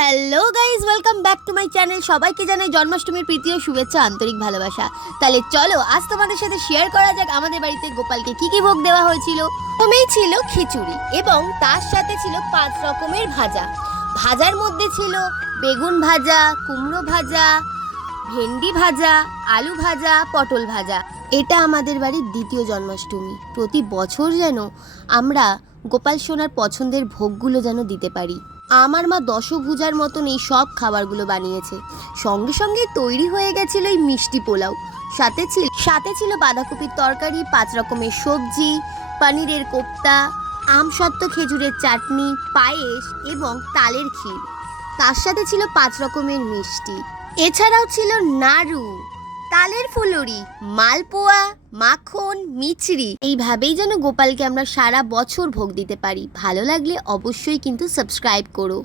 Hello guys, welcome back to my channel. সবাইকে জানাই জন্মাষ্টমীর প্রীতি ও শুভেচ্ছা, আন্তরিক ভালোবাসা। তাহলে চলো আজ তোমাদের সাথে শেয়ার করা যাক আমাদের বাড়িতে গোপালকে কি কি ভোগ দেওয়া হয়েছিল। প্রথমেই ছিল খিচুড়ি এবং তার সাথে ছিল 5 রকমের ভাজা। ভাজার মধ্যে ছিল বেগুন ভাজা, কুমড়ো ভাজা, ভেন্ডি ভাজা, আলু ভাজা, পটল ভাজা। এটা আমাদের বাড়ির দ্বিতীয় জন্মাষ্টমী। প্রতি বছর যেন আমরা গোপাল সোনার পছন্দের ভোগগুলো যেন দিতে পারি। আমার মা দশভুজার মতন এই সব খাবারগুলো বানিয়েছে। সঙ্গে সঙ্গে তৈরি হয়ে গেছিল এই মিষ্টি পোলাও। সাথে ছিল বাঁধাকপির তরকারি, 5 রকমের সবজি, পনিরের কোপ্তা, আমসত্ত্ব খেজুরের চাটনি, পায়েস এবং তালের ক্ষীর। তার সাথে ছিল 5 রকমের মিষ্টি। এছাড়াও ছিল নাড়ু, তালের ফুলুরি, মালপোয়া, মাখন, মিছরি। এইভাবেই যেন গোপালকে আমরা সারা বছর ভোগ দিতে পারি। ভালো লাগলে অবশ্যই কিন্তু সাবস্ক্রাইব করো।